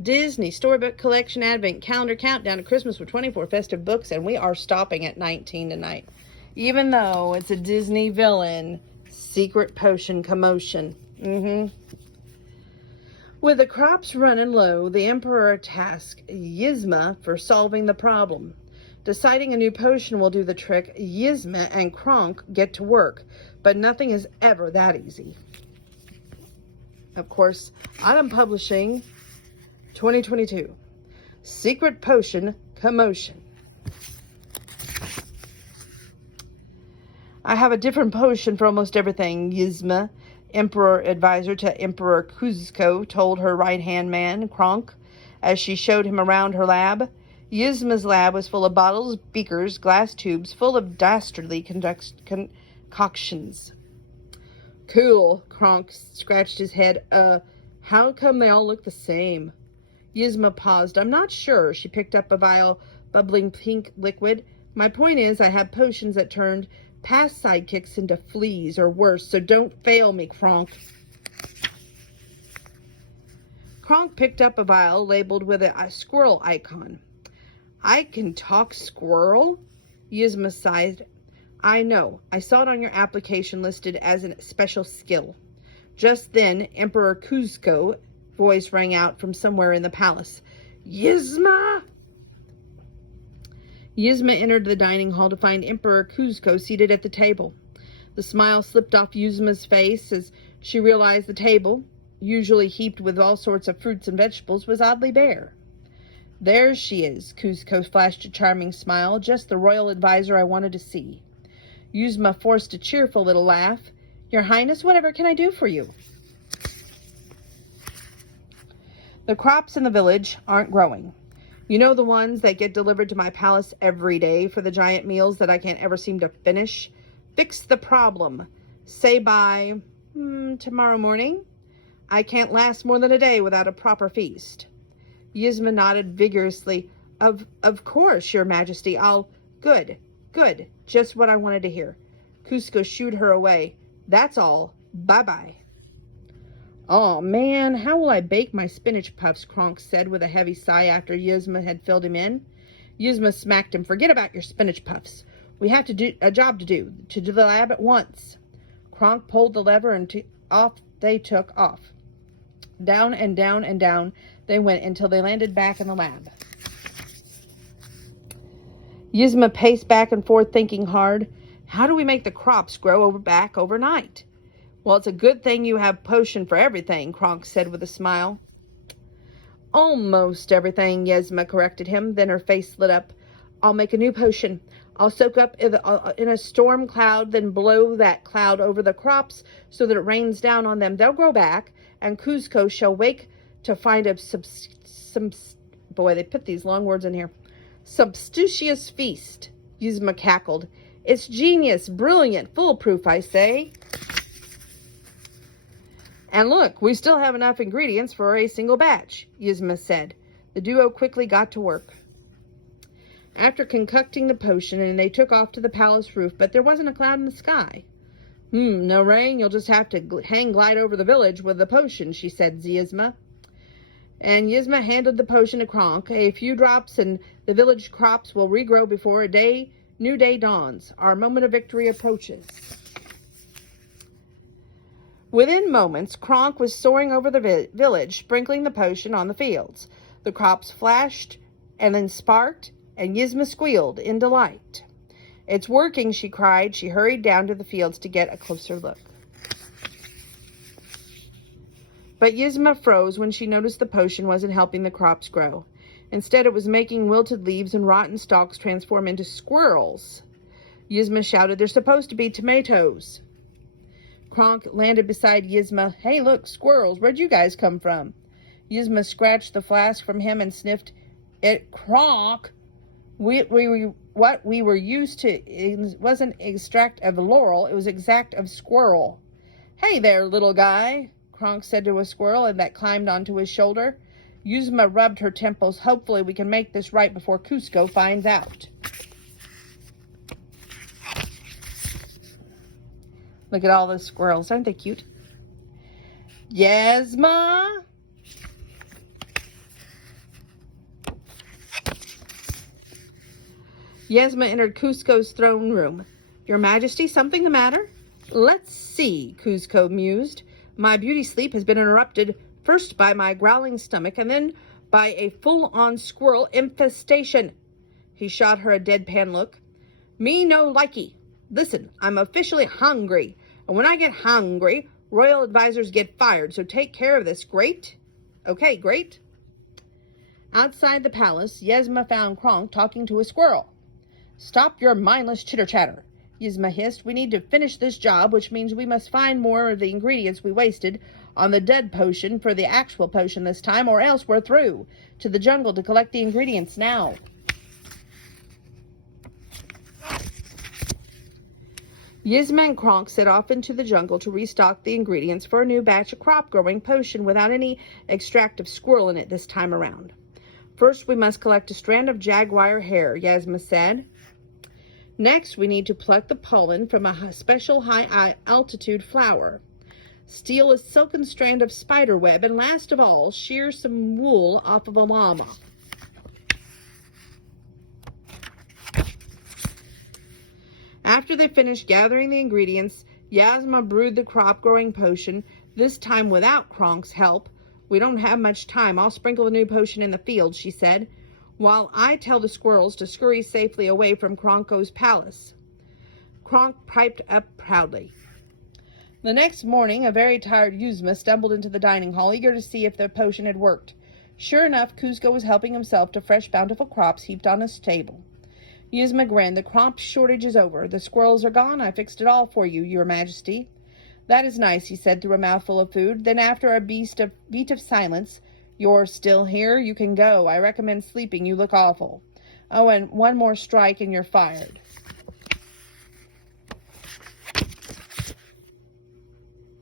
Disney Storybook Collection Advent Calendar Countdown to Christmas with 24 festive books, and we are stopping at 19 tonight. Even though it's a Disney villain, secret potion commotion. With the crops running low, the Emperor tasked Yzma for solving the problem. Deciding a new potion will do the trick, Yzma and Kronk get to work, but nothing is ever that easy. Of course, Autumn Publishing 2022. Secret Potion Commotion. I have a different potion for almost everything, Yzma, Emperor advisor to Emperor Kuzco, told her right-hand man, Kronk, as she showed him around her lab. Yzma's lab was full of bottles, beakers, glass tubes, full of dastardly concoctions. Cool, Kronk scratched his head. How come they all look the same? Yzma paused. I'm not sure. She picked up a vial, bubbling pink liquid. My point is, I have potions that turned past sidekicks into fleas or worse, so don't fail me, Kronk. Kronk picked up a vial labeled with a squirrel icon. I can talk squirrel? Yzma sighed. I know. I saw it on your application listed as a special skill. Just then, Emperor Kuzco voice rang out from somewhere in the palace. Yzma! Yzma entered the dining hall to find Emperor Kuzco seated at the table. The smile slipped off Yzma's face as she realized the table, usually heaped with all sorts of fruits and vegetables, was oddly bare. There she is, Kuzco flashed a charming smile, just the royal advisor I wanted to see. Yzma forced a cheerful little laugh. Your Highness, whatever can I do for you? The crops in the village aren't growing. You know, the ones that get delivered to my palace every day for the giant meals that I can't ever seem to finish? Fix the problem. Say by tomorrow morning. I can't last more than a day without a proper feast. Yzma nodded vigorously. Of course, Your Majesty. Good. Just what I wanted to hear. Kuzco shooed her away. That's all. Bye-bye. Oh, man, how will I bake my spinach puffs, Kronk said with a heavy sigh after Yzma had filled him in. Yzma smacked him. Forget about your spinach puffs. We have a job to do the lab at once. Kronk pulled the lever and off they took off. Down and down and down they went until they landed back in the lab. Yzma paced back and forth, thinking hard. How do we make the crops grow back overnight? Well, it's a good thing you have potion for everything, Kronk said with a smile. Almost everything, Yzma corrected him. Then her face lit up. I'll make a new potion. I'll soak up in a storm cloud, then blow that cloud over the crops so that it rains down on them. They'll grow back, and Kuzco shall wake to find boy, they put these long words in here. Substitutious feast, Yzma cackled. It's genius, brilliant, foolproof, I say. And look, we still have enough ingredients for a single batch, Yzma said. The duo quickly got to work. After concocting the potion, and they took off to the palace roof, but there wasn't a cloud in the sky. No rain, you'll just have to hang glide over the village with the potion, she said to Yzma. And Yzma handed the potion to Kronk. A few drops and the village crops will regrow before a new day dawns. Our moment of victory approaches. Within moments, Kronk was soaring over the village, sprinkling the potion on the fields. The crops flashed and then sparked, and Yzma squealed in delight. It's working, she cried. She hurried down to the fields to get a closer look. But Yzma froze when she noticed the potion wasn't helping the crops grow. Instead, it was making wilted leaves and rotten stalks transform into squirrels. Yzma shouted, they're supposed to be tomatoes. Kronk landed beside Yzma. Hey, look, squirrels, where'd you guys come from? Yzma scratched the flask from him and sniffed it. Kronk, what we were used to it wasn't extract of laurel, it was exact of squirrel. Hey there, little guy, Kronk said to a squirrel and that climbed onto his shoulder. Yzma rubbed her temples. Hopefully we can make this right before Kuzco finds out. Look at all those squirrels. Aren't they cute? Yes, Ma? Yasma entered Cusco's throne room. Your Majesty, something the matter? Let's see, Cusco mused. My beauty sleep has been interrupted, first by my growling stomach and then by a full-on squirrel infestation. He shot her a deadpan look. Me no likey. Listen, I'm officially hungry, and when I get hungry, royal advisors get fired, so take care of this, great? Okay, great. Outside the palace, Yasma found Kronk talking to a squirrel. Stop your mindless chitter-chatter, Yasma hissed. We need to finish this job, which means we must find more of the ingredients we wasted on the dead potion for the actual potion this time, or else we're through. To the jungle to collect the ingredients now. Yasma and Kronk set off into the jungle to restock the ingredients for a new batch of crop-growing potion without any extractive squirrel in it this time around. First, we must collect a strand of jaguar hair, Yasma said. Next, we need to pluck the pollen from a special high-altitude flower. Steal a silken strand of spider web, and last of all, shear some wool off of a llama. After they finished gathering the ingredients, Yasma brewed the crop-growing potion, this time without Kronk's help. We don't have much time. I'll sprinkle the new potion in the field, she said, while I tell the squirrels to scurry safely away from Kronko's palace. Kronk piped up proudly. The next morning, a very tired Yasma stumbled into the dining hall, eager to see if the potion had worked. Sure enough, Cusco was helping himself to fresh, bountiful crops heaped on his table. Yasma grinned. The crop shortage is over. The squirrels are gone. I fixed it all for you, Your Majesty. That is nice, he said through a mouthful of food. Then after a beat of silence, You're still here? You can go. I recommend sleeping. You look awful. Oh, and one more strike and you're fired.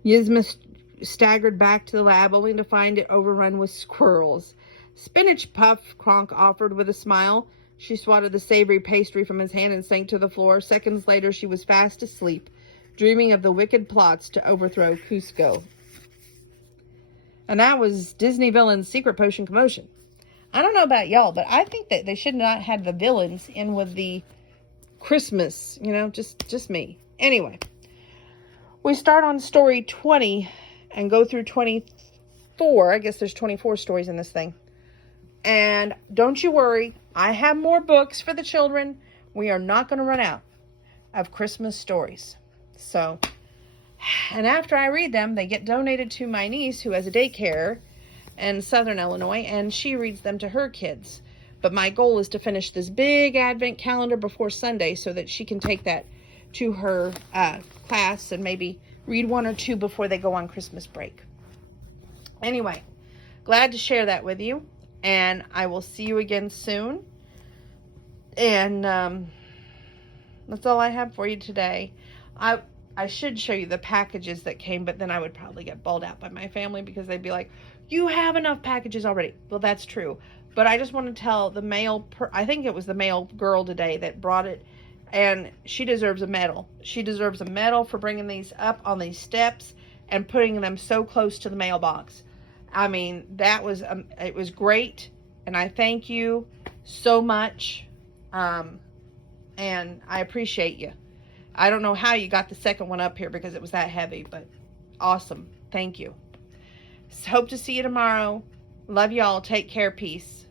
Yasma staggered back to the lab, only to find it overrun with squirrels. Spinach puff, Kronk offered with a smile. She swatted the savory pastry from his hand and sank to the floor. Seconds later, she was fast asleep, dreaming of the wicked plots to overthrow Cusco. And that was Disney Villain's Secret Potion Commotion. I don't know about y'all, but I think that they should not have the villains in with the Christmas, just me. Anyway, we start on story 20 and go through 24. I guess there's 24 stories in this thing. And don't you worry, I have more books for the children. We are not going to run out of Christmas stories. So, and after I read them, they get donated to my niece who has a daycare in Southern Illinois, and she reads them to her kids. But my goal is to finish this big Advent calendar before Sunday so that she can take that to her class and maybe read one or two before they go on Christmas break. Anyway, glad to share that with you. And I will see you again soon. And that's all I have for you today. I should show you the packages that came, but then I would probably get bawled out by my family because they'd be like, you have enough packages already. Well, that's true. But I just want to tell the I think it was the male girl today that brought it. And she deserves a medal. She deserves a medal for bringing these up on these steps and putting them so close to the mailbox. I mean, it was great, and I thank you so much, and I appreciate you. I don't know how you got the second one up here because it was that heavy, but awesome. Thank you. Hope to see you tomorrow. Love y'all. Take care. Peace.